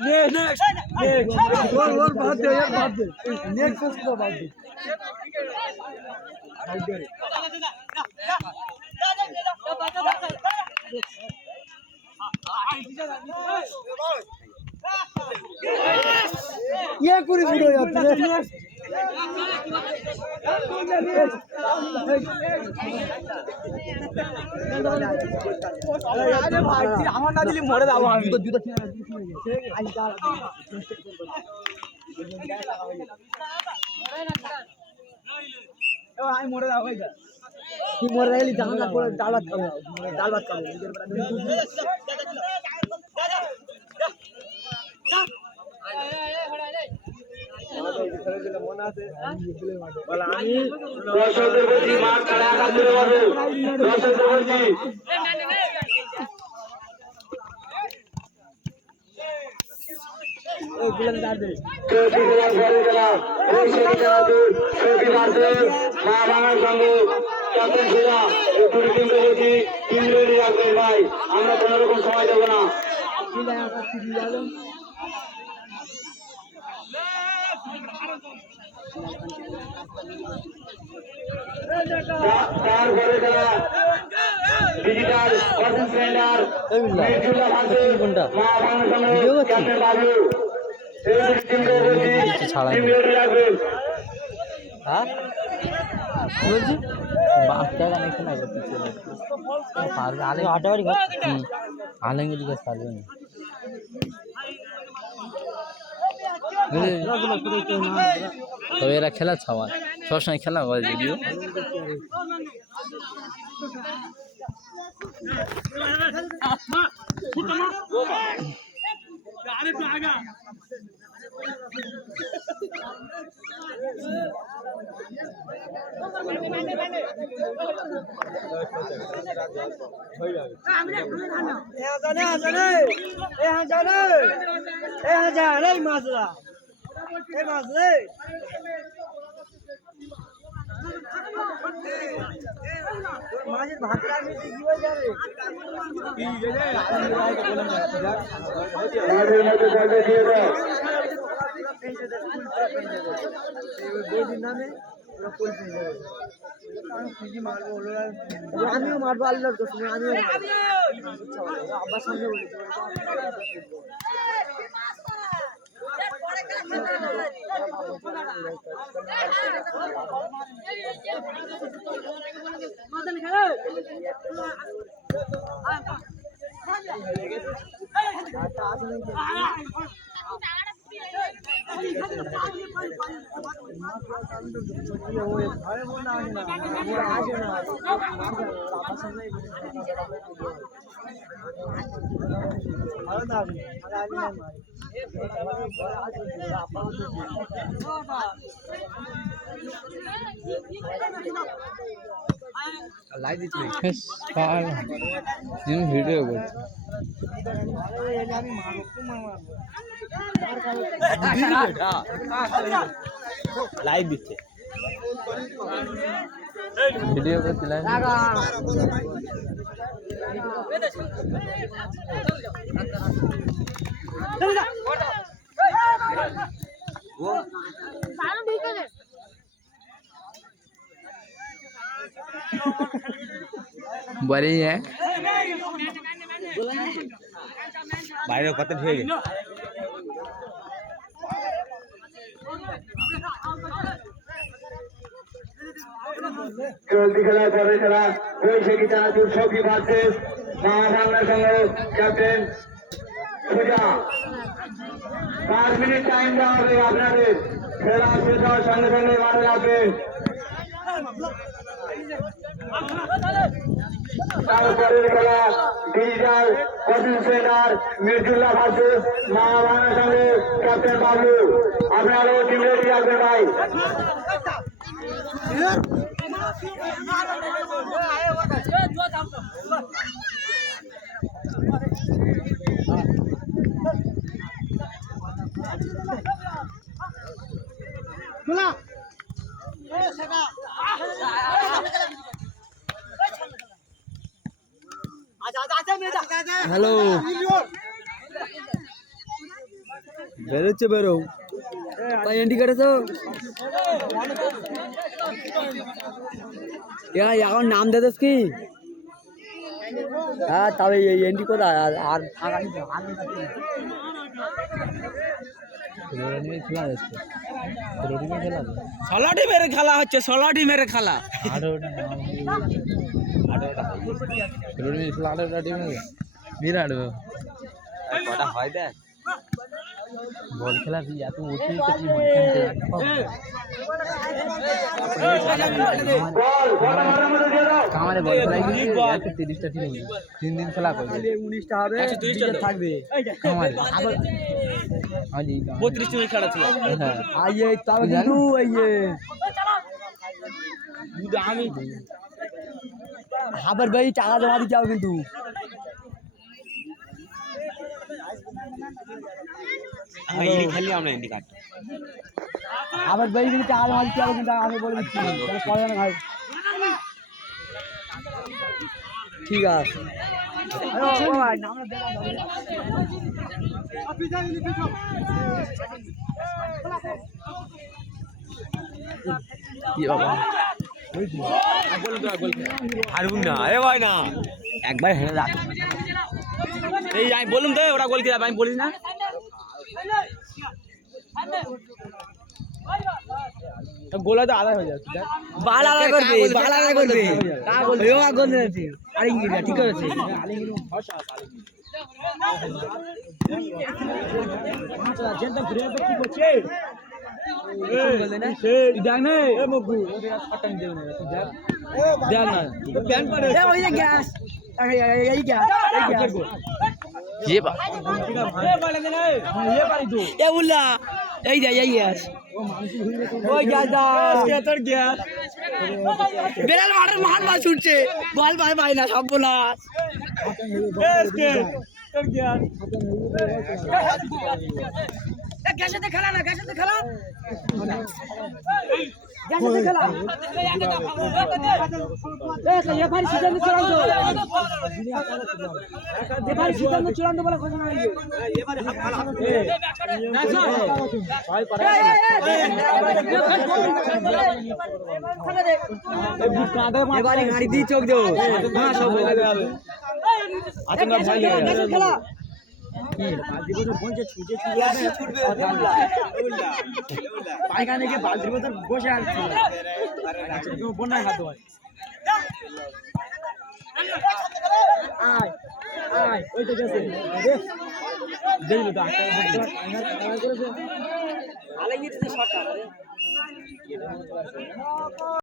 बात दे यार बात दे नेक्स्ट उसको बात दे ये पूरी शुरू हो जाती है अरे भाई আমার না দিলে মরে যাবো আমি তো জুতো ছিঁড়ে আমি মরে যাবো ভাই তুই মরে গেলি জানা করে ডাল ভাত খাবে নিজের দর্শকদের বলছি মাঠ খেলা একাত্তরে বাজে দর্শকদের বলছি ভাই আমরা কোন রকম সময় দেবো না তারপরে তারা ডিজিটাল কোচিং সেন্টার মিরজুল্লাহ ভান্ডার মা বাংলা ক্যাপ্টেন বাবু এই টিমকে বলছি টিম রেডি রাখবেন হ্যাঁ বলছি বাচ্চা গান এখানে আগে পিছিয়ে পারবে আলেঙ্গে দিকে পারবে না তবে এরা খেলা ছাওয়া সবসময় খেলা করে যদিও মাঝে ভাতটা মিটে কি হয়ে যাবে আমিও মারবো আল্লাহর কসম আমিও আব্বার সঙ্গে বলেছি ভিডিও করছি লাইভ দিচ্ছে ভিডিও করছি লাইভ बड़ी है বাইরে কত হয়ে গেছে চলতি খেলা পরে খেলা বৈশাখী চানাচুর সবই ভার্সেস মা বাংলা সংঘ ক্যাপ্টেন সুজা 5 মিনিট টাইম দেওয়া হবে আপনাদের খেলা শেষ হওয়ার সঙ্গে সঙ্গে মাঠে নামবেন তারপরের খেলা ডিজিটাল কোচিং সেন্টার মিরজুল্লাহ ভার্সেস মা বাংলা সংঘ ক্যাপ্টেন বাবলু আপনারাও টিম রেডি রাখবেন ভাই हेलो বেরোচ্ছে বেরো তাই এন্ট্রি কেটেছো এখন নাম দেদস কি হ্যাঁ তবে এই এন্ট্রি কোথায় আর ফাঁকা নেই খেলা যাচ্ছে খেলা 16টি মেরে খেলা হচ্ছে 16টি মেরে খেলা 18টা বিরাট কটা হয় দেখ বল খেলা এত অতিরিক্ত কামারে বল খেলা 30টা টিম 3 দিন খেলা করবে 19টা হবে 130টা থাকবে কামারে हाँ जी 32 टीम खेला था হ্যাঁ आइए तब কিন্তু आइए আমি হাবার ভাই টাকা জমা দিতে হবে কিন্তু আমরা ইনি খেলি আমরা ইন্ডি কাট হাবার ভাই কিন্তু টাকা জমা দিতে হবে কিন্তু আমি বলে দিচ্ছি তাহলে পড়ে না ভাই ঠিক আছে কি বাবা হারবুন না এ ভাই না একবার হেরে যা এই আমি বলুম তো ওটা গোল কিরা আমি বলিস না গোলা তো আলাদা হয়ে যাচ্ছে বাল আলাদা করবে বাল আলাদা করবে কা বলবে ও গোল দিয়েছে আলিঙ্গিরা ঠিক আছে আলিঙ্গিরু ভাষা আলিঙ্গিরু জেন্টা ঘুরে কি করছে বলে না দেখ না এ মগু ওদের ফাটান দেব না তুই দেখ দেখ না ব্যান পড়ে এ ওই যে গ্যাস এই গ্যাস ये बा এ বলে দে না এ পারি তো এ উল্লা এই দে এই গ্যাস ওই গ্যাস দা কে তোর গ্যাস বেলাল মাঠের মহান বল ছুটছে বল ভাই ভাই না সব বলা কে তোর গ্যাস এ গ্যাসেতে খেলা না গ্যাসেতে খেলা গ্যাসেতে খেলা এ ये भाई সিদ্ধান্ত চূড়ান্ত ये भाई সিদ্ধান্ত চূড়ান্ত বলে ঘোষণা হয়েছে এবারে হাত খেলা না ছয় পারে এবারে গাড়ি দিয়ে চোখ দেও না সব হবে আচ্ছা না ভাই খেলা পায়খানে গিয়ে বালতির মতো বসে আসছে বন্যায় হাত ধোয় আয় আয় ওই তো গেছে দেখলো তো আলাইগিতে শর্ট